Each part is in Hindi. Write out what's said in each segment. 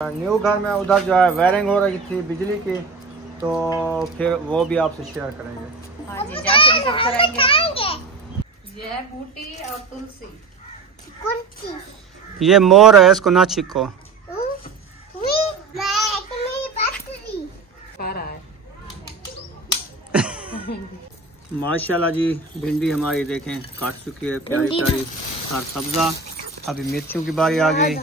न्यू घर में उधर जो है वायरिंग हो रही थी बिजली की, तो फिर वो भी आपसे शेयर करेंगे। हाँ जी, जाके भी सब कराएंगे। ये है बूटी और तुलसी। ये मोर है, इसको ना छिको। माशाल्लाह जी, भिंडी हमारी देखें काट चुकी है, प्यारी प्यारी और सब्जा। अभी मिर्चों की बारी आ गई।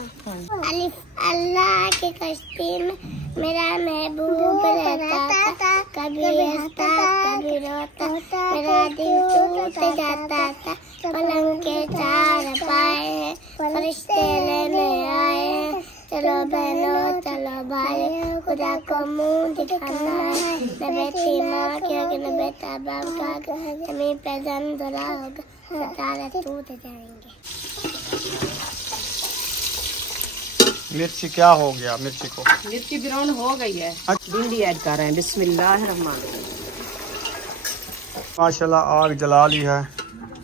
अल्लाह की कश्ती में मेरा महबूब रहता था, कभी हंसता कभी रोता, मेरा दिल टूट जाता था। पलंग के चार पाए हैं, फरिश्ते लेने आए हैं। चलो बहनों चलो भाई, खुदा को मुंह दिखाना है। न बेटी माँ के न बेटा बाप का, जमीन पे जन धुला होगा, सितारे टूट जाएंगे। मिर्ची क्या हो गया? मिर्ची को मिर्ची ब्राउन हो गई है। भिंडी ऐड कर रहे हैं। बिस्मिल्लाहिर्रहमानिर्रहीम। माशाल्लाह आग जला ली है।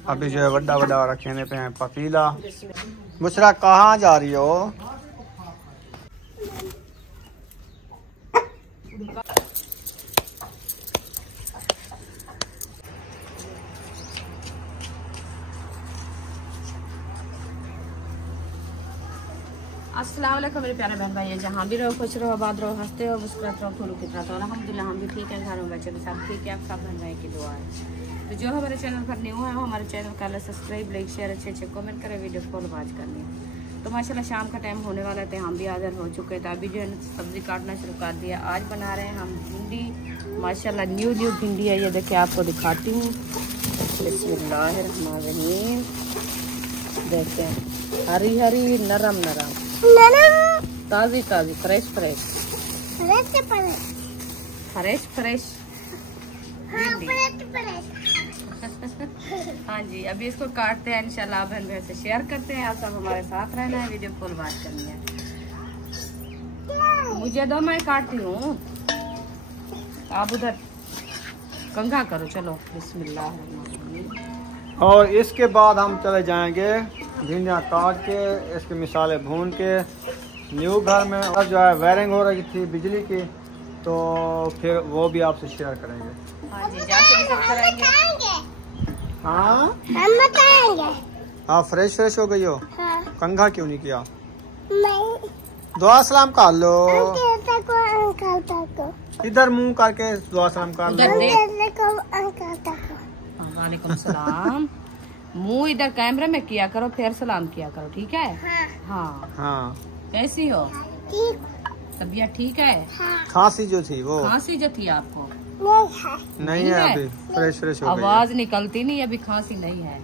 अभी जो है बड़ा बड़ा रखने पे है पतीला। बुशरा कहाँ जा रही हो? अस्सलाम वालेकुम मेरे प्यारे बहन भाई, जहाँ भी रहो खुश रहो, आबाद रहो, हंसते हो, मुस्कुराते रहो, फूलों की तरह। तो अल्हम्दुलिल्लाह हम भी ठीक हैं, घरों में बच्चे भी सब ठीक है। आप सब बहन भाई की दुआ है। तो जो हमारे चैनल पर न्यू है वो हमारे चैनल का सब्सक्राइब, लाइक, शेयर, अच्छे अच्छे कमेंट करें, वीडियो फॉलो वाच करनी है। तो माशाल्लाह शाम का टाइम होने वाला था, हम भी हाजिर हो चुके थे। अभी जो है सब्जी काटना शुरू कर दिया। आज बना रहे हैं हम भिंडी। माशाल्लाह न्यू भिंडी है, ये देखिए आपको दिखाती हूँ। बिस्मिल्लाहिर्रहमानिर्रहीम। देखते हरी हरी नरम नरम ताजी ताजी फ्रेश फ्रेश हाँ जी, अभी इसको काटते हैं इंशाल्लाह, बहन बहन से शेयर करते हैं। आप सब हमारे साथ रहना है, वीडियो फुल बात करनी है। मुझे दो, मैं काटती हूँ, आप उधर कंघा करो। चलो बिस्मिल्लाह। और इसके बाद हम चले जाएंगे भिंडियाँ काट के, इसके मिसाले भून के। न्यू घर में और जो है वायरिंग हो रही थी बिजली की, तो फिर वो भी आपसे शेयर करेंगे। हाँ जी, जाके भी सब कराएंगे। हाँ हम बताएंगे। आप फ्रेश हो गई हो? हाँ। कंघा क्यों नहीं किया? नहीं। दुआ सलाम कर लो। इधर मुंह करके दुआ सलाम कर लो। वालेकुम सलाम। मुंह इधर कैमरे में किया करो, फिर सलाम किया करो, ठीक है? हाँ हाँ। कैसी हो? तबीयत ठीक है? खांसी जो थी वो? खांसी जो थी आपको नहीं है अभी, फ्रेश हो गई। आवाज निकलती नहीं, अभी खांसी नहीं है।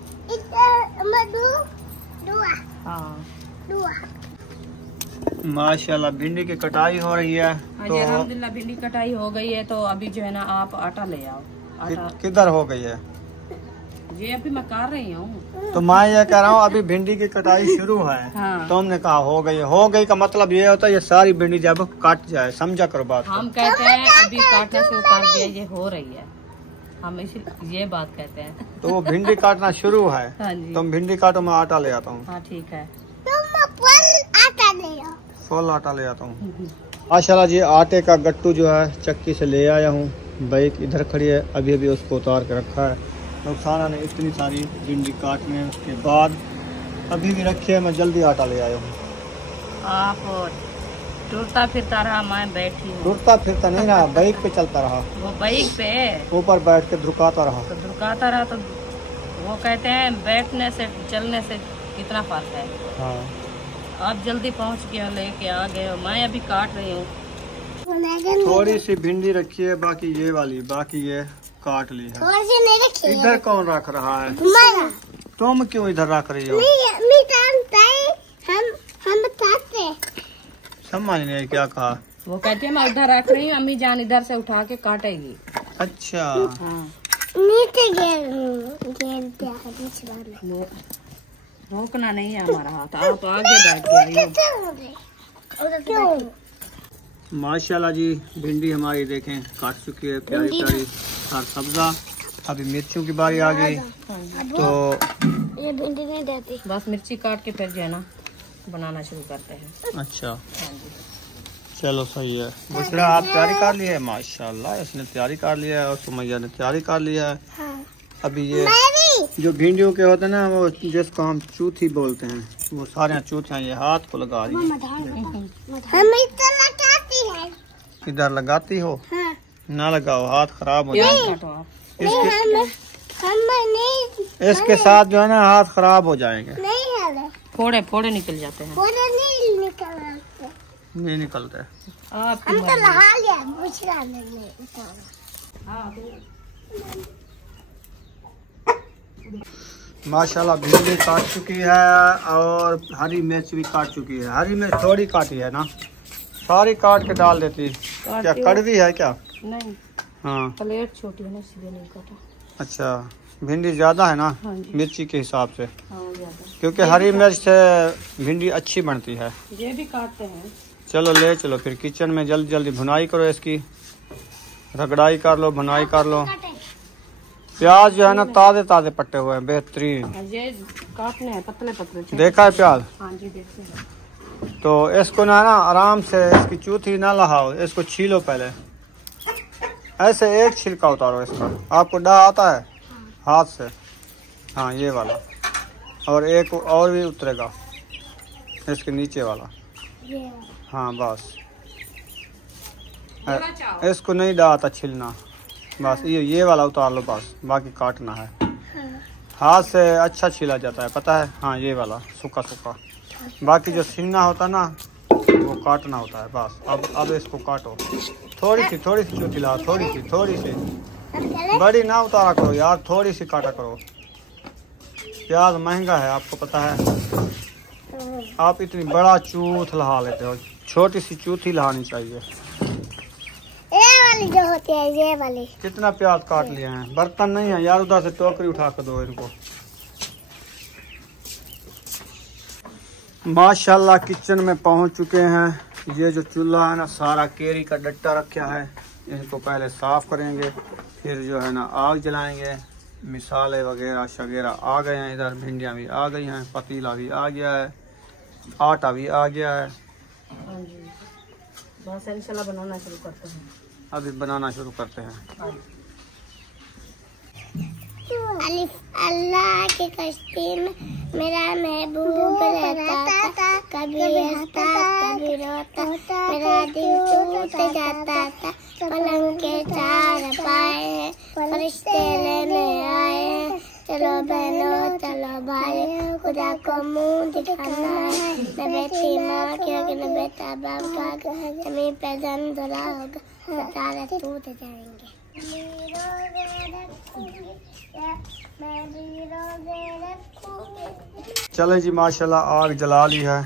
हाँ माशाल्लाह भिंडी की कटाई हो रही है। हाँ तो जी, अल्हम्दुलिल्लाह भिंडी कटाई हो गई है। तो अभी जो है ना आप आटा ले आओ। आटा किधर हो गई है? ये अभी मैं कर रही हूँ। तो मैं ये कह रहा हूँ अभी भिंडी की कटाई शुरू है। हाँ। तो हमने कहा हो गई। हो गई का मतलब ये होता है ये सारी भिंडी जब काट जाए, समझा करो बात को। हम कहते हैं अभी काटना शुरू कर दिया, ये हो रही है, हम इसी ये बात कहते हैं। तो वो भिंडी काटना शुरू है। हाँ जी। तुम भिंडी काटो, मैं आटा ले आता हूँ। हाँ ठीक है। फुल आटा ले आता हूँ। माशाल्लाह जी, आटे का गट्टू जो है चक्की से ले आया हूँ। बाइक इधर खड़ी है, अभी अभी उसको उतार के रखा है। रुखसाना ने इतनी सारी भिंडी काटने है, उसके बाद अभी भी रखी है। मैं जल्दी आटा ले आया हूँ। आप टूटता फिरता रहा, मैं बैठी हूँ। टूटता फिरता नहीं रहा, बाइक पे चलता रहा। वो बाइक पे ऊपर बैठ के धुकाता रहा। तो धुकाता रहा। तो वो कहते हैं बैठने से चलने से कितना फर्क है। हाँ। आप जल्दी पहुँच गए, लेके आ गए हो, मैं अभी काट रही हूँ। थोड़ी सी भिंडी रखी है, बाकी ये वाली, बाकी ये काट ली है। इधर कौन रख रहा है? तुम क्यों इधर रख रही हो? हम बताते। सम्मान ने क्या कहा? वो कहते हैं मैं इधर रख रही हूँ, अम्मी जान इधर से उठा के काटेगी। अच्छा। हाँ। नीचे रोकना नहीं है हमारा हाथ, आप आगे बैठ गए। माशाल्लाह जी, भिंडी हमारी देखें काट चुकी है, प्यारी प्यारी और सब्जा। अभी मिर्चों की बारी आ गई। तो ये भिंडी नहीं देती। बस मिर्ची काट के फिर जो है ना बनाना शुरू करते हैं। अच्छा। हाँ जी। चलो सही है। बुशरा आप तैयारी कर ली है? माशाल्लाह, इसने तैयारी कर लिया है और सुमैया ने तैयारी कर लिया है। हाँ। अभी ये जो भिंडियों के होते हैं ना, वो जिसको हम चूथी बोलते हैं, वो सारे चूथियाँ ये हाथ को लगा रही है। इधर लगाती हो? हाँ। ना लगाओ, हाथ खराब हो जाएगा। इसके साथ जो है ना हाथ खराब हो जाएंगे। फोड़े फोड़े निकल जाते हैं। नहीं निकलते। हम तो लगा लिया, बुशरा ने माशाल्लाह भिंडी काट चुकी है और हरी मिर्च भी काट चुकी है। हरी मिर्च थोड़ी काटी है ना, सारी काट के डाल देती। क्या कड़वी है क्या? नहीं, हाँ प्लेट छोटी है ना, इसलिए नहीं काटा। अच्छा, भिंडी ज्यादा है ना? हाँ जी। मिर्ची के हिसाब से। हाँ, ज्यादा। क्योंकि हरी मिर्च से भिंडी अच्छी बनती है। ये भी काटते हैं। चलो ले चलो फिर किचन में, जल्दी जल्दी भुनाई करो इसकी, रगड़ाई कर लो, भुनाई कर लो। प्याज जो है ना ताजे ताजे पट्टे हुए हैं, बेहतरीन। ये काटने हैं पतले पतले। देखा है प्याज? हाँ जी, देखते हैं। तो इसको ना आराम से, इसकी चूथी ना लहाओ, इसको छीलो पहले। ऐसे एक छिलका उतारो इसका। आपको डा आता है हाथ से? हाँ ये वाला, और एक और भी उतरेगा इसके नीचे वाला। हाँ बस, इसको नहीं डा आता छिलना, बस ये वाला उतार लो बस, बाकी काटना है। हाथ से अच्छा छिला जाता है, पता है? हाँ ये वाला सूखा सूखा, बाकी जो सीना होता है ना वो काटना होता है बस। अब इसको काटो, थोड़ी सी चूथी ला, थोड़ी सी बड़ी ना उतारा करो यार, थोड़ी सी काटा करो। प्याज महंगा है, आपको पता है। आप इतनी बड़ा चूथ लहा लेते हो, छोटी सी चूथी लहानी चाहिए। ये वाली जो होती है, ये वाली। कितना प्याज काट लिए हैं, बर्तन नहीं है यार, उधर से टोकरी उठा कर दो इनको। माशाल्लाह किचन में पहुंच चुके हैं। ये जो चूल्हा है ना, सारा केरी का डट्टा रखा है, इनको पहले साफ करेंगे, फिर जो है ना आग जलाएंगे। मिसाले वगैरह शगैरह आ गए हैं, इधर भिंडियाँ भी आ गई हैं, पतीला भी आ गया है, आटा भी आ गया है। हाँ जी, बस इंशाल्लाह बनाना शुरू करते हैं। अभी बनाना शुरू करते हैं। अलिफ अल्लाह की कश्ती में मेरा महबूब रहता था, कभी हंसता कभी रोता, मेरा दिल टूट जाता था। पलंग के चार पाए हैं, फरिश्ते लेने आए हैं, चलो बहनों चलो भाई, खुदा को मुंह दिखाना है। न बेटी माँ की न बेटा बाप का, जमीन पे जम धुला होगा, तारे टूट जाएंगे। चले जी, माशाल्लाह आग जला ली है।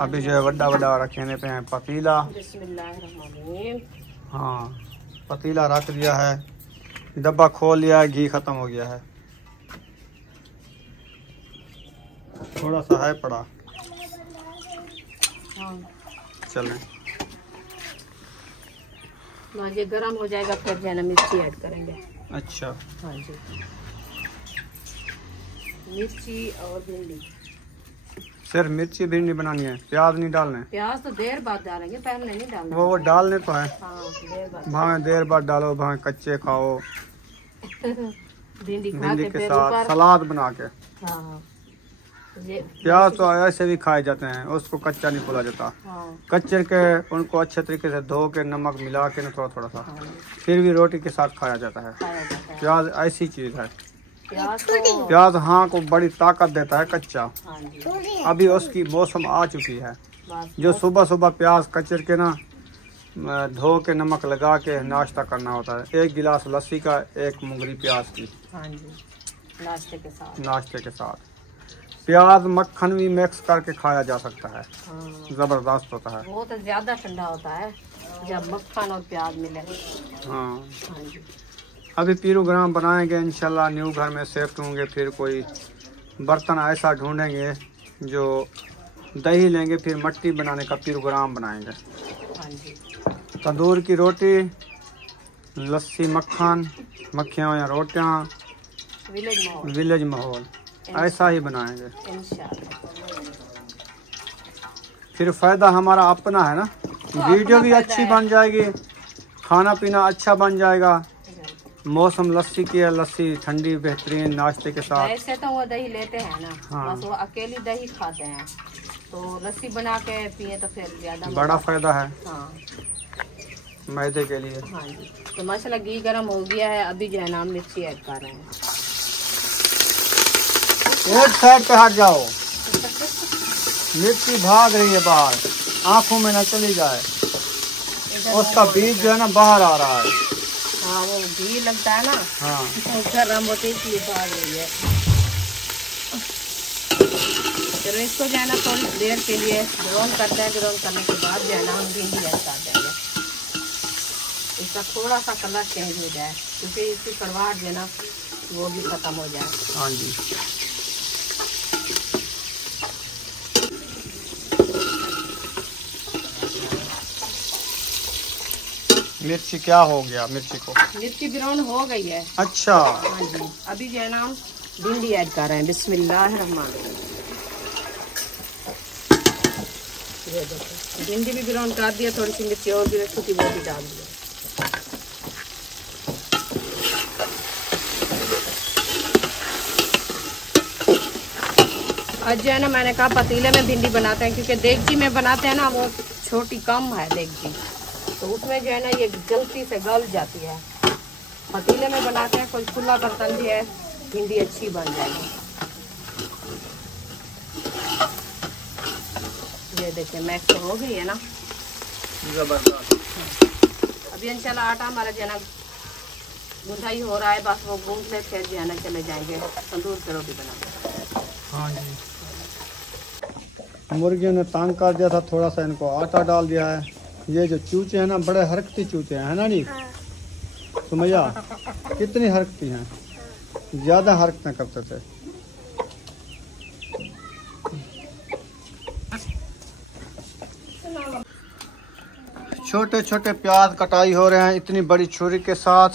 अभी जो है वड्डा वड्डा रखने पे है पतीला। बिस्मिल्लाहिर्रहमानिर्रहीम। हाँ पतीला रख दिया है, डब्बा खोल लिया है, घी खत्म हो गया है, थोड़ा सा है पड़ा। हाँ। चलें, ये गरम हो जाएगा, फिर जो है ना मिर्ची ऐड करेंगे। अच्छा हाँ जी, मिर्ची और भिंडी। सिर्फ मिर्ची भिंडी बनानी है, प्याज नहीं डालने? प्याज तो देर बाद डालेंगे, पहले नहीं डालना। वो डालने तो है। हाँ, देर बाद। भावे देर बाद डालो, भावे कच्चे खाओ, भिंडी के साथ सलाद बना के। हाँ, प्याज तो ऐसे भी खाए जाते हैं, उसको कच्चा नहीं खोला जाता। हाँ। कच्चे के उनको अच्छे तरीके से धो के नमक मिला के ना थोड़ा थोड़ा सा, हाँ। फिर भी रोटी के साथ खाया जाता है। प्याज ऐसी चीज है। प्याज हाँ को बड़ी ताकत देता है कच्चा। हाँ। अभी उसकी मौसम आ चुकी है, जो सुबह सुबह प्याज कचर के ना धो के नमक लगा के नाश्ता करना होता है। एक गिलास लस्सी का, एक मुंगरी प्याज की। हाँ जी, नाश्ते के साथ प्याज मक्खन भी मिक्स करके खाया जा सकता है। हाँ। जबरदस्त होता है। बहुत ज्यादा ठंडा होता है जब मक्खन और प्याज मिले। हाँ। हाँ जी। अभी पीरूग्राम बनाएंगे इंशाल्लाह, न्यू घर में शिफ्ट होंगे, फिर कोई बर्तन ऐसा ढूंढेंगे जो दही लेंगे, फिर मट्टी बनाने का पीरूग्राम बनाएंगे। हाँ जी। तंदूर की रोटी, लस्सी, मक्खन, मक्खियाँ या रोटियाँ, विलेज माहौल ऐसा ही बनाएंगे। इंशाल्लाह। फिर फायदा हमारा अपना है ना, वीडियो भी अच्छी बन जाएगी, खाना पीना अच्छा बन जाएगा। मौसम लस्सी की है, लस्सी ठंडी बेहतरीन नाश्ते के साथ। ऐसे तो वो दही लेते हैं ना, हाँ। बस वो अकेली दही खाते हैं, तो लस्सी बना के पिए तो फिर ज्यादा बड़ा फायदा है हाँ मैदे के लिए। हाँ जी। तो माशाल्लाह घी गर्म हो गया है, अभी जो है ना मिर्ची ऐड कर रहे हैं। एक साइड पे हट जाओ, मिर्ची भाग रही है बाहर, आंखों में न चली जाए, उसका बीज जो है ना बाहर आ रहा है। हाँ वो घी लगता है ना, हाँ तो गर्म होते ही भाग रही है। चलो इसको जो है ना थोड़ी देर के लिए ग्राउंड करते हैं, ग्राउंड करने के बाद जो है ना हम भिंडी ऐड कर देंगे। इसका थोड़ा सा कलर चेंज हो जाए, क्योंकि इसकी कड़वाहट जो है ना वो भी खत्म हो जाए। हाँ जी। मिर्ची क्या हो गया? मिर्ची को मिर्ची ब्राउन हो गई है। अच्छा हाँ जी। अभी जो है ना हम भिंडी ऐड कर रहे हैं। बिस्मिल्लाहिर्रहमानिर्रहीम। ये देखो भिंडी भी ब्राउन कर दिया, थोड़ी सी मिर्ची और भी रखी थी वो भी डाल दिया। आज जो है ना मैंने कहा पतीले में भिंडी बनाते हैं, क्योंकि देगची में बनाते हैं ना वो छोटी कम है देगची, तो उसमें जो है ना ये जल्दी से गल जाती है। पतीले में बनाते हैं, कोई खुला बर्तन भी है, भिंडी अच्छी बन जाएगी। ये देखिए मैक्स तो हो गई है ना, जबरदस्त। अभी इंशाल्लाह आटा हमारा जो है ना गुंदाई हो रहा है, बस वो गूंद ले फिर जो है ना चले जाएंगे तंदूर पे रोटी बनाने। हाँ जी। मुर्गियों ने तंग कर दिया था, थोड़ा सा इनको आटा डाल दिया है। ये जो चूचे हैं ना बड़े हरकती चूचे हैं, है ना नहीं सुमैया? कितनी हरकती हैं, ज्यादा हरकतें करते थे। छोटे छोटे प्याज कटाई हो रहे हैं इतनी बड़ी छुरी के साथ,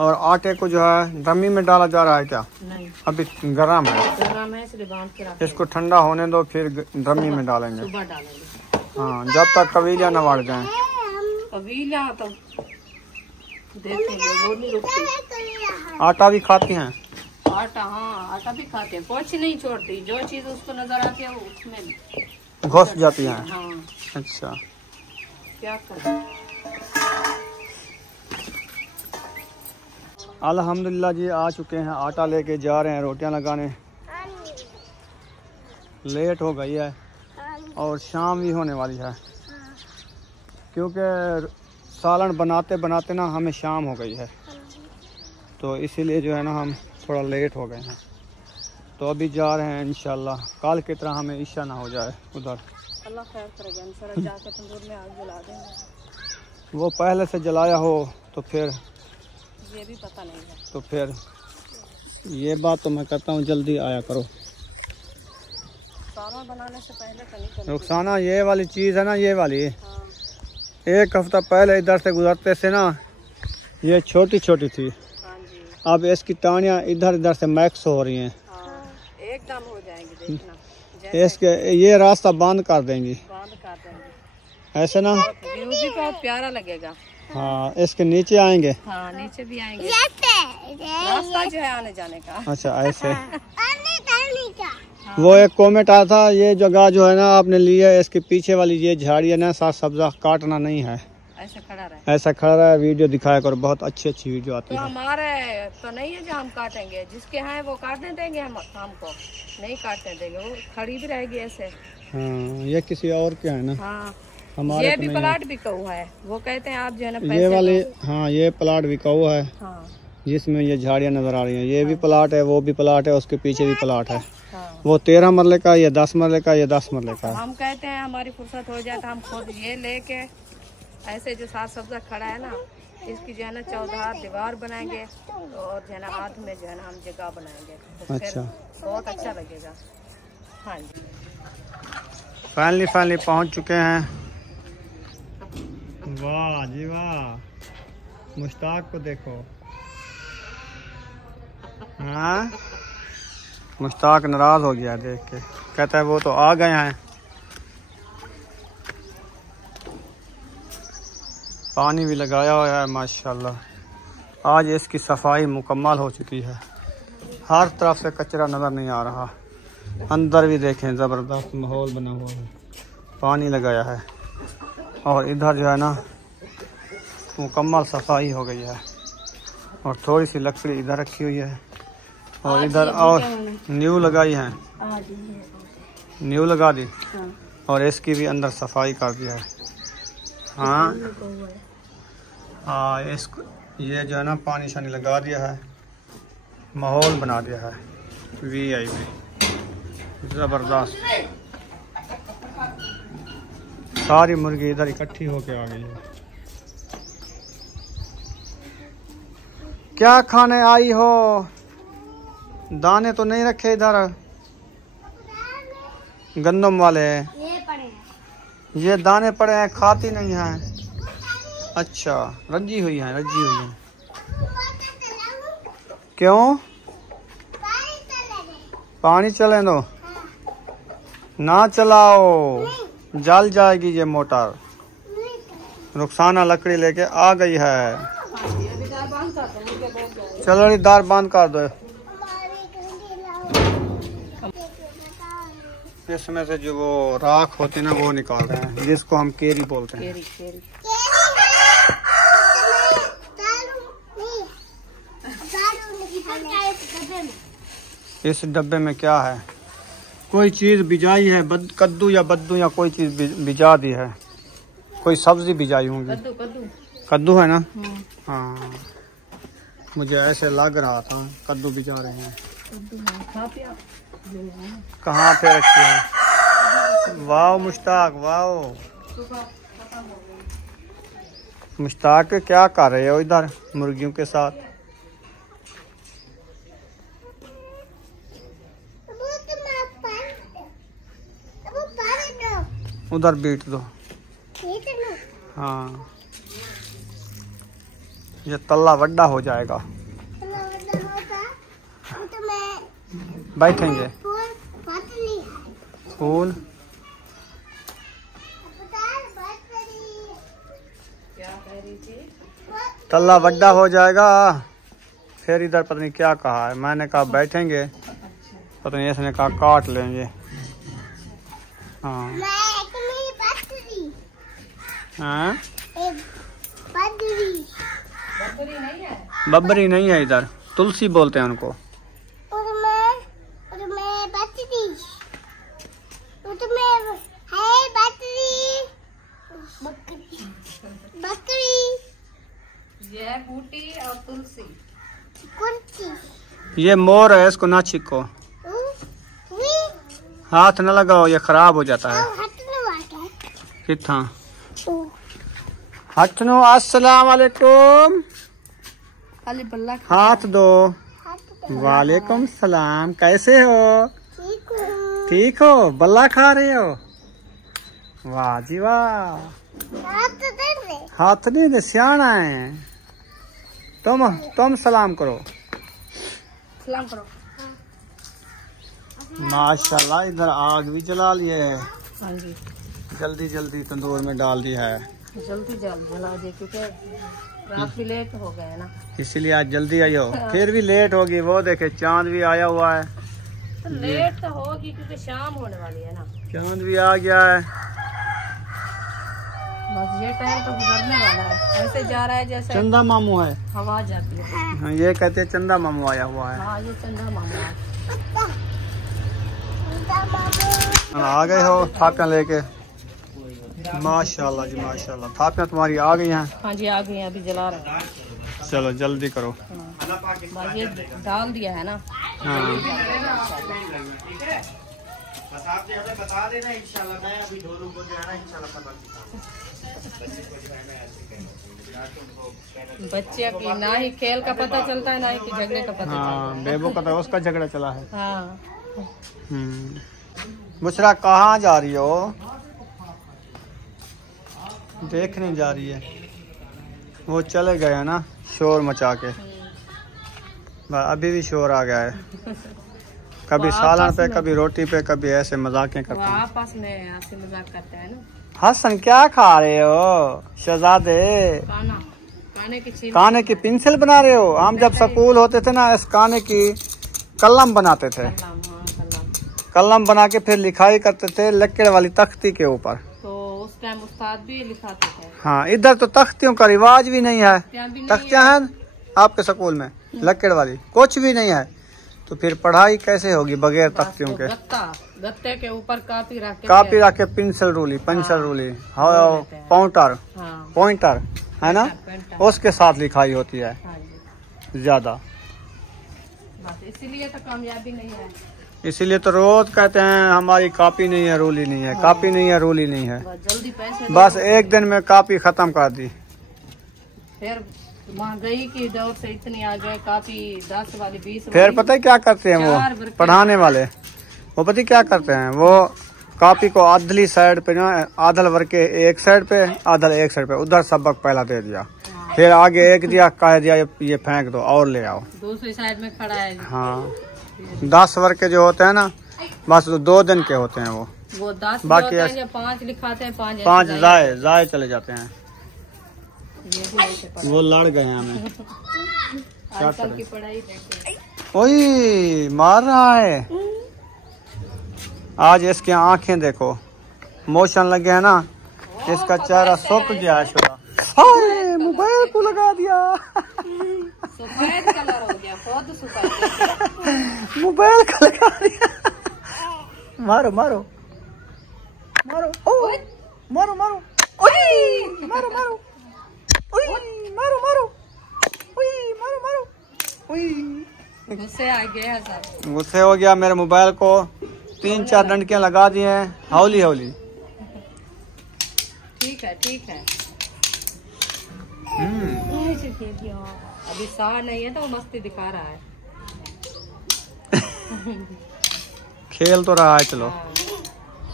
और आटे को जो है ड्रमी में डाला जा रहा है क्या? नहीं, अभी गरम है, गरम है इसलिए बांध के रखते हैं। इसको ठंडा होने दो, फिर ड्रमी में डालेंगे। सुबह डालेंगे। हाँ, जब तक कबीलिया न बढ़ जाए। कबीलिया तो देखेंगे, वो नहीं रुकती। आटा भी खाती हैं? आटा, हाँ आटा भी खाते हैं, कुछ नहीं छोड़ती, जो चीज उसको नजर आती है वो उसमें घुस जाती हैं। हाँ अच्छा, क्या करें। अल्हम्दुलिल्लाह जी आ चुके हैं, आटा लेके जा रहे हैं रोटियां लगाने। लेट हो गई है और शाम भी होने वाली है, क्योंकि सालन बनाते बनाते ना हमें शाम हो गई है, तो इसीलिए जो है ना हम थोड़ा लेट हो गए हैं। तो अभी जा रहे हैं, इंशाल्लाह कल की तरह हमें इशा ना हो जाए उधर। अल्लाह खैर करेगा, इंशाल्लाह जाके तंदूर में आग जला देंगे। वो पहले से जलाया हो तो फिर ये भी पता नहीं है, तो फिर ये बात तो मैं कहता हूँ जल्दी आया करो। सालन बनाने से पहले तो नहीं करना। रुखसाना ये वाली चीज़ है ना, ये वाली हाँ, एक हफ्ता पहले इधर से गुजरते से ना ये छोटी छोटी थी, हाँ जी, अब इसकी टानियाँ इधर इधर से मैक्स हो रही हैं। हाँ एकदम हो जाएंगी, देखना इसके ये रास्ता बंद कर देंगी, बंद कर देंगे, ऐसे ना। व्यू भी बहुत प्यारा लगेगा। हाँ, इसके नीचे आएंगे। हाँ नीचे भी आएंगे, रास्ता जो है आने जाने का। अच्छा ऐसे। वो एक कमेंट आया था, ये जगह जो है ना आपने ली है, इसके पीछे वाली ये झाड़ी है ना, साथ सब्जा काटना नहीं है, ऐसा खड़ा रहे, ऐसा खड़ा रहा है। वीडियो दिखाया करो, बहुत अच्छी अच्छी वीडियो आती तो है। हमारे तो नहीं है जो हम काटेंगे, जिसके हैं वो काटने देंगे, हम हमको नहीं काटने देंगे, वो खड़ी भी रहेगी ऐसे। हाँ, ये किसी और के है ना, हाँ हमारे ये तो भी नहीं है। प्लाट बिका हुआ है, वो कहते हैं आप जो है ना ये पैसे वाली, दो। हाँ ये प्लाट बिका हुआ है, हाँ जिसमें ये झाड़ियाँ नजर आ रही हैं। ये भी प्लाट है, वो भी प्लाट है, उसके पीछे भी प्लाट है। हाँ, वो 13 मरले का, ये 10 मरले का, ये 10 मरले का है। हम कहते हैं हमारी फुर्सत हो जाए तो हम खुद ये लेके ऐसे जो साग सब्जा खड़ा है ना, इसकी जो है ना 14 दीवार बनाएंगे, और जो है ना हाथ में जो है ना हम जगह बनाएंगे, तो फिर अच्छा, बहुत अच्छा लगेगा। हाँ जी, फाइनली पहुंच चुके हैं। वाह जी वाह, मुश्ताक को देखो। हाँ, मुश्ताक नाराज हो गया देख के, कहता है वो तो आ गए हैं। पानी भी लगाया हुआ है माशाल्लाह। आज इसकी सफाई मुकम्मल हो चुकी है, हर तरफ से कचरा नज़र नहीं आ रहा। अंदर भी देखें ज़बरदस्त माहौल बना हुआ है, पानी लगाया है। और इधर जो है ना मुकम्मल सफाई हो गई है। और थोड़ी सी लकड़ी इधर रखी हुई है और इधर और न्यू लगाई है, न्यू लगा दी। और इसकी भी अंदर सफाई कर दिया है। हाँ हाँ, इसको ये जो है ना पानी शानी लगा दिया है, माहौल बना दिया है VIP ज़बरदस्त। सारी मुर्गी इधर इकट्ठी होके आ गई है। क्या खाने आई हो? दाने तो नहीं रखे इधर, गंदम वाले ये दाने पड़े हैं, खाती नहीं है। अच्छा, रजी हुई है, रजी हुई है। क्यों? पानी चले दो, ना चलाओ, जल जाएगी ये मोटर। रुखसाना लकड़ी लेके आ गई है। चलो दार बंद कर दो। इसमें से जो वो राख होती है ना वो निकाल रहे हैं, जिसको हम केरी बोलते हैं। केरी। इस डब्बे में क्या है? कोई चीज़ बिजाई है, कद्दू या बद्दू या कोई चीज़ बिजा दी है, कोई सब्जी बिजाई होंगी। कद्दू है ना? हाँ, मुझे ऐसे लग रहा था कद्दू बिजा रहे हैं। कहाँ पे रखी है? वाह मुश्ताक, वाह मुश्ताक, क्या कर रहे हो इधर मुर्गियों के साथ? उधर बीट दो। हाँ, ये तल्ला वड्डा हो जाएगा। बैठेंगे फूल। तल्ला वड्डा हो जाएगा, फिर इधर पता नहीं क्या कहा है। मैंने कहा बैठेंगे, पता नहीं इसने कहा काट लेंगे। हाँ हाँ, बबरी नहीं है इधर, तुलसी बोलते हैं उनको। ये बूटी और तुलसी। ये मोर है, इसको ना छिको, हाथ न लगाओ, ये खराब हो जाता है। कितना हटनो? अस्सलाम वालेकुम, हाथ दो। वालेकुम सलाम, कैसे हो? ठीक हो? बल्ला खा रहे हो? वाह जी वाह, हाथ नहीं दे, सियाना है। तुम सलाम करो। सलाम करो। माशाल्लाह, इधर आग भी जला लिए है। हाँ जी, जल्दी जल्दी तंदूर में डाल दिया है। जल्दी जला दे, क्योंकि रात भी लेट हो गए ना, इसीलिए आज जल्दी आई हो। फिर भी लेट होगी, वो देखे चांद भी आया हुआ है। तो लेट तो होगी क्योंकि शाम होने वाली है ना। चांद भी आ गया है। बस ये टाइम तो गुजरने वाला है, ऐसे जा रहा है जैसे चंदा मामू है। हवा जाती है। हाँ, ये कहते हैं चंदा मामू आया हुआ है। हाँ, ये चंदा मामू है। आ गए हो थापियाँ लेके? माशाल्लाह जी माशाल्लाह, थापियाँ तुम्हारी आ गई हैं। हाँ जी, आ गई हैं, अभी जला रहे हैं। चलो जल्दी करो। बस ये डाल दिया है ना। हाँ, बस आप जो हमें बता देना, इंशाल्लाह मैं अभी ढोलू को जो है ना इंशाल्लाह पता बच्चे की ना ही खेल का पता चलता है, ना ही कि झगड़े का पता चलता हाँ, बेबो का तो उसका झगड़ा चला है। है। हाँ, बुशरा कहाँ जा रही हो? देखने जा रही है। वो चले गए हैं ना शोर मचा के। अभी भी शोर आ गया है, कभी सालन पे, कभी रोटी पे, कभी ऐसे मजाकें करते हैं। आपस में ऐसे मजाक करते हैं ना। हसन क्या खा रहे हो शहजादे? काने की पेंसिल बना रहे हो? हम जब स्कूल होते थे ना, इस काने की कलम बनाते थे। कलम बना के फिर लिखाई करते थे लकड़ वाली तख्ती के ऊपर। तो उस टाइम उस्ताद भी लिखाते थे। हाँ, इधर तो तख्तियों का रिवाज भी नहीं है। तख्तियां हैं आपके स्कूल में? लकड़ वाली कुछ भी नहीं है, तो फिर पढ़ाई कैसे होगी बगैर तख्तियों के? गत्ते के ऊपर कापी रख के पेंसिल रूली, पेंसिल रूली, हाँ, पॉइंटर है ना, उसके साथ लिखाई होती है ज्यादा। इसीलिए तो कामयाबी नहीं है। इसीलिए तो रोज कहते हैं हमारी कॉपी नहीं है, रूली नहीं है, कॉपी नहीं है, रूली नहीं है। जल्दी पैसे बस एक दिन में कॉपी खत्म कर दी। फिर महंगाई की दौर से इतनी आ गए, कॉपी 10 वाली 20 वाली। फिर पता है क्या करते हैं वो पढ़ाने वाले? वो पता है क्या करते हैं? वो कॉपी को आधली साइड पे ना, आधल वर्ग के एक साइड पे, आधल एक साइड पे, उधर सबक पहला दे दिया, फिर आगे एक दिया, कह दिया ये फेंक दो और ले आओ। दूसरी साइड में खड़ा है। हाँ, 10 वर्ग के जो होते हैं ना, बस 2 दिन के होते हैं वो 10 बाकी 5 लिखाते हैं, 5 जाए चले जाते हैं। वो लड़ गए हैं हमें। आजकल की पढ़ाई ओए मार रहा है आज। इसकी आंखें देखो, मोशन लगे है ना, इसका चेहरा सूख गया है। हाय, मोबाइल को लगा दिया। सफेद कलर हो गया, बहुत सफेद। मोबाइल को लगा दिया। मारो मारो मारो, ओ मारो मारो, ओए मारो मारो, ओए मारो मारो, ओए मारो मारो, ओए। गुस्से आ गया सब। गुस्से हो गया मेरे मोबाइल को। 3-4 डंडियां लगा दिए हैं, हौली हौली। ठीक है ठीक है। अभी साह नहीं है तो मस्ती दिखा रहा है। खेल तो रहा है, चलो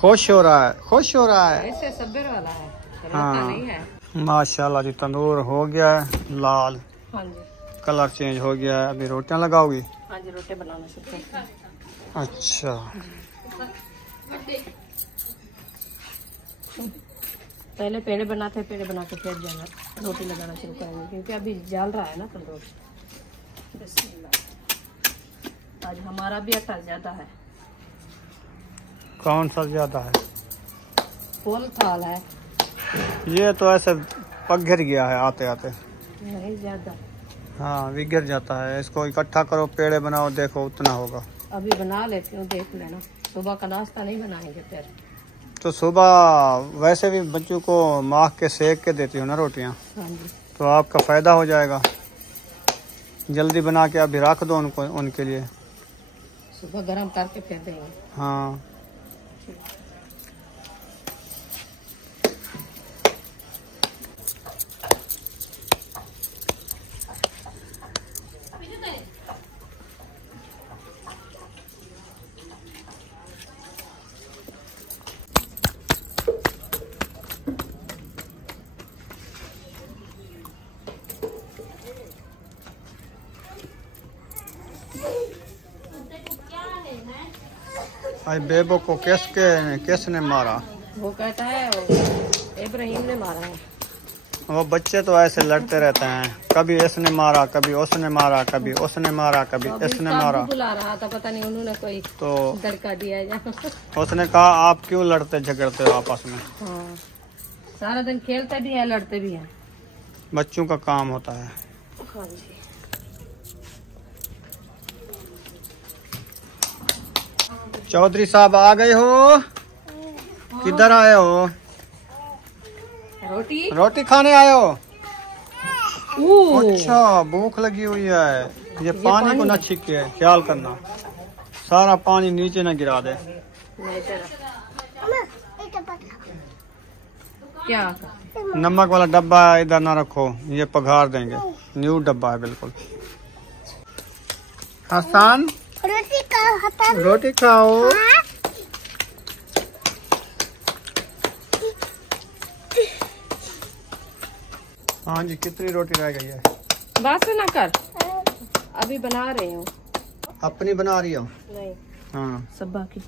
खुश हो रहा है, खुश हो रहा है। ऐसे सब्र वाला है, हाँ नहीं है। माशाल्लाह जी, तंदूर हो गया है लाल, हाँ जी, कलर चेंज हो गया है। अभी रोटियां लगाओगी? हाँ जी, रोटी बनाना शुरू करते हैं। अच्छा, पहले पेड़े बनाते, पेड़े बना के फिर जाना रोटी लगाना शुरू करेंगे, क्योंकि अभी जल रहा है ना तंदूर। आज हमारा भी आटा ज्यादा है। कौन सा ज्यादा है? फुल थाल है। ये तो ऐसे पक गिर गया है आते आते। नहीं ज्यादा। हाँ, बिगड़ जाता है। इसको इकट्ठा करो, पेड़े बनाओ, देखो उतना होगा। अभी बना लेती हूँ, देख लेना। सुबह का नाश्ता नहीं बनाएंगे फिर। तो सुबह वैसे भी बच्चों को माख के सेक के देती हूँ ना रोटियाँ, हाँ जी, तो आपका फायदा हो जाएगा। जल्दी बना के अभी रख दो उनको, उनके लिए। सुबह गरम करके फिर देंगे। हाँ, भाई बेबो को किसने मारा? वो कहता है इब्राहिम ने मारा है। वो बच्चे तो ऐसे लड़ते रहते हैं, कभी इसने मारा, कभी उसने मारा, कभी उसने मारा, कभी इसने मारा। बुला रहा था, पता नहीं उन्होंने कोई तो धड़का दिया या उसने कहा आप क्यों लड़ते झगड़ते हो आपस में? हाँ, सारा दिन खेलते भी हैं, लड़ते भी हैं। बच्चों का काम होता है। हाँ जी, चौधरी साहब आ गए हो? किधर आए हो? रोटी रोटी खाने आए हो? ओह, अच्छा, भूख लगी हुई है। ये पानी को ना छीके, ख्याल करना, सारा पानी नीचे ना गिरा दे। नहीं तेरा क्या नमक वाला डब्बा इधर ना रखो, ये पघार देंगे। न्यू डब्बा है बिल्कुल। हसन, रोटी खाओ हसन। रोटी खाओ। हाँ जी, कितनी रोटी रह गई है? बस ना कर, अभी बना रही हूँ। अपनी बना रही हो? नहीं, हाँ, सब्बा की।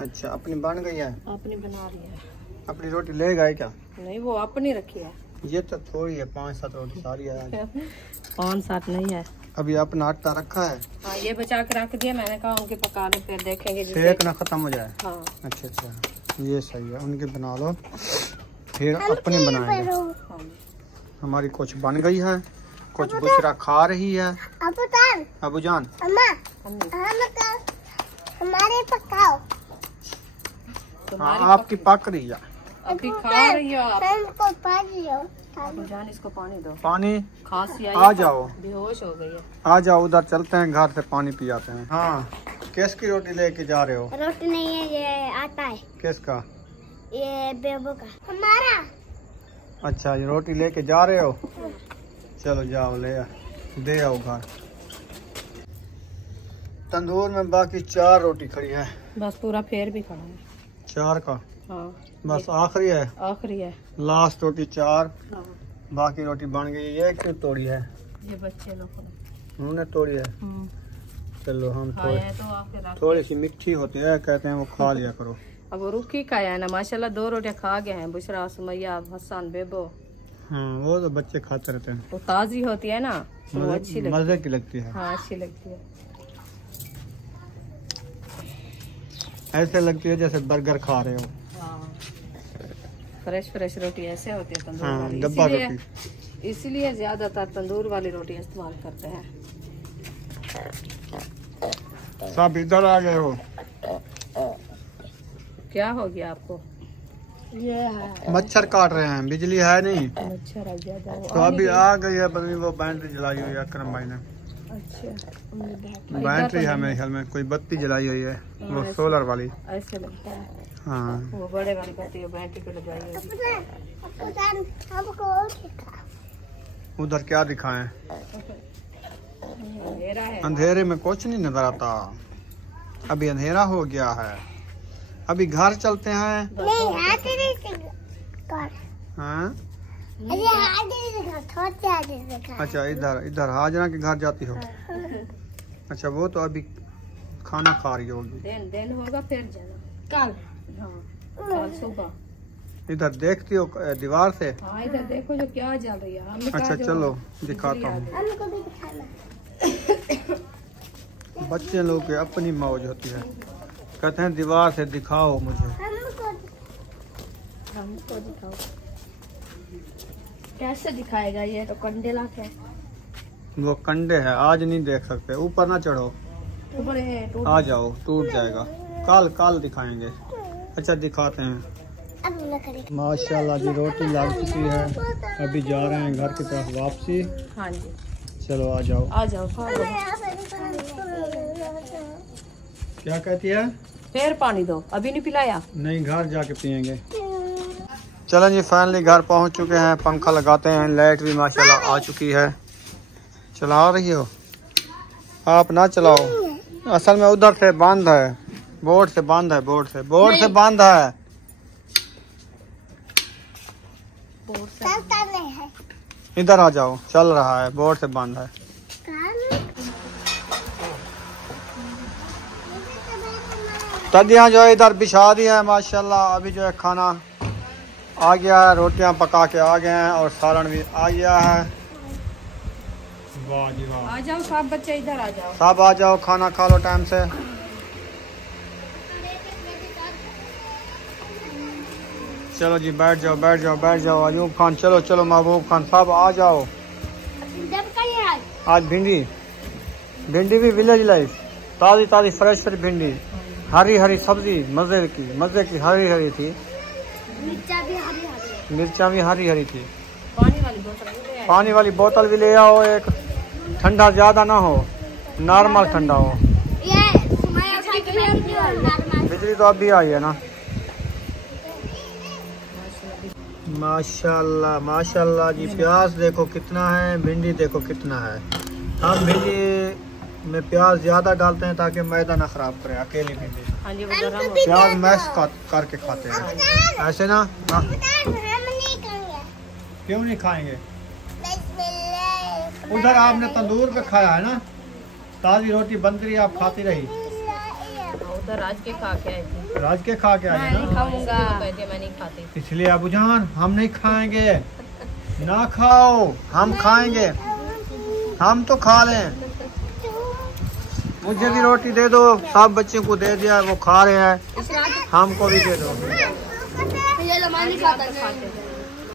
अच्छा, अपनी बन गई है। अपनी बना रही है। अपनी रोटी ले गए क्या? नहीं, वो अपनी रखी है। ये तो थोड़ी है, 5-7 रोटी सारी है आज। 5-7 नहीं है। अभी अपना आटा रखा है। हाँ, ये बचा के रख दिया मैंने, कहा उनके पकाने फिर देखेंगे सेक ना खत्म हो जाए। हाँ। अच्छा, ये सही है, उनके बना लो फिर अपने बनाएंगे। हाँ। हमारी कुछ बन गई है, कुछ बुशरा खा रही है। अबू जान हमारे पकाओ। हाँ, आपकी पक रही है। अभी खा रही हो आप? हमको पानी दो। अबू जान, इसको पानी दो। पानी खांसी आई, आ जाओ, बेहोश हो गई है। आ जाओ, उधर चलते हैं, घर से पानी पी आते हैं। हाँ, किसकी रोटी लेके जा रहे हो? रोटी नहीं है, ये आटा है। किसका? ये बेबू का। हमारा। अच्छा, ये रोटी लेके जा रहे हो? चलो जाओ, ले दे आओ घर। तंदूर में बाकी 4 रोटी खड़ी है। बस पूरा फेर भी खड़ा है। 4 का? हाँ, बस आखिरी है, आखिरी है। लास्ट रोटी 4। हाँ। बाकी रोटी बन गई। ये क्यों तोड़ी है? ये बच्चे लोग उन्होंने तोड़ी है। चलो हम खाया तो आखिर थोड़ी सी मिठी होती है, कहते हैं वो खा लिया करो। अब वो रुखी खाया है ना, माशाल्लाह 2 रोटियां खा गए हैं। बुशरा, सुमैया, हसन, बेबो। हाँ, वो तो बच्चे खाते रहते हैं, वो ताजी होती है ना, तो वो अच्छी लगती मजे की लगती है। है। हाँ, अच्छी लगती है। ऐसे लगती है जैसे बर्गर खा रहे हो। हाँ, फ्रेश रोटी ऐसे होती है तंदूर हाँ, वाली। डब्बा रोटी। इसीलिए ज्यादातर तंदूर वाली रोटी इस्तेमाल करते हैं। सब इधर आ गए हो? क्या हो गया आपको? ये है। मच्छर काट रहे हैं, बिजली है नहीं मच्छर आ गया था। तो अभी आ गई है। पता नहीं वो बैटरी जलाई हुई है अकरम भाई ने। अच्छा, बैटरी है मेरे ख्याल में, कोई बत्ती जलाई हुई है, वो सोलर वाली। ऐसे लगता है। हाँ, वो बड़े वाली बत्ती है, बैटरी पे लगाई है। हमको उधर क्या दिखाएं? अंधेरा है। अंधेरे में कुछ नहीं नजर आता। अभी अंधेरा हो गया है, अभी घर चलते हैं। नहीं, हाथ नहीं कर। हाँ, अरे हाथ नहीं दिखा, थोड़े हाथ दिखा। अच्छा, इधर हाजरा के घर जाती हो? अच्छा, वो तो अभी खाना खा रही होगी। दिन होगा फिर जाना कल। हाँ, कल सुबह। इधर देखती हो दीवार से? हाँ, इधर देखो जो क्या जल रही है। हमने कहा अच्छा, जो चलो दिखाता हूँ। हमको भी दिखाना। बच्चे लोग की अपनी मौज होती है, कहते हैं दीवार से दिखाओ मुझे। हमको दिखाओ। कैसे दिखाएगा? ये तो कंडे लाके है। वो कंडे है, आज नहीं देख सकते, ऊपर ना चढ़ो। तो बड़े हैं, टूट आ जाओ, टूट जाएगा। कल दिखाएंगे। अच्छा, दिखाते हैं। माशाल्लाह जी, रोटी लग चुकी है। अभी जा रहे हैं घर की तरफ वापसी। हाँ जी, चलो आ जाओ। आ जाओ। क्या कहती है? फिर पानी दो, अभी नहीं पिलाया। नहीं, घर जाके पियेंगे। चलो जी, फाइनली घर पहुंच चुके हैं। पंखा लगाते हैं, लाइट भी माशाल्लाह आ चुकी है। चला रही हो आप? ना चलाओ, असल में उधर से बंद है, बोर्ड से बंद है, बोर्ड से बंद है। इधर आ जाओ, चल रहा है, बोर्ड से बंद है। तदियाँ जो है इधर बिछा दी है माशाल्लाह। अभी जो है खाना आ गया है, रोटियां पका के आ गए हैं और सालन भी आ गया है। वाह जी वाह। आ जाओ सब बच्चे, इधर आ जाओ। सब आ जाओ, खाना खा लो टाइम से। चलो जी, बैठ जाओ। अयूब खान, चलो महबूब खान, सब आ जाओ। आज भिंडी भी विलेज लाइफ, ताज़ी फ्रेश भिंडी, हरी सब्जी, मजे की हरी थी। मिर्चा भी हरी थी। पानी वाली बोतल भी ले आओ, एक ठंडा ज्यादा ना हो, नॉर्मल ठंडा हो। बिजली तो अभी आई है ना। माशाल्लाह जी, प्याज देखो कितना है, भिंडी देखो कितना है। हम भिंडी में प्याज ज्यादा डालते हैं ताकि मैदा ना खराब करे। अकेली भिंडी प्याज मैश करके खाते हैं, ऐसे ना। क्यों नहीं खाएंगे? उधर आपने तंदूर पे खाया है ना, ताज़ी रोटी बनती रही, आप खाती रही। तो राज के खा के आई थी। राज के खा के आए मैं ना, नहीं खाऊंगा, कहते मैं नहीं खाती। इसलिए अबू जान हम नहीं खाएंगे। ना खाओ, हम खाएंगे, हम तो खा लें। मुझे भी रोटी दे दो, सब बच्चे को दे दिया, वो खा रहे हैं, हमको भी दे दो। ये लो, मैं नहीं खाता।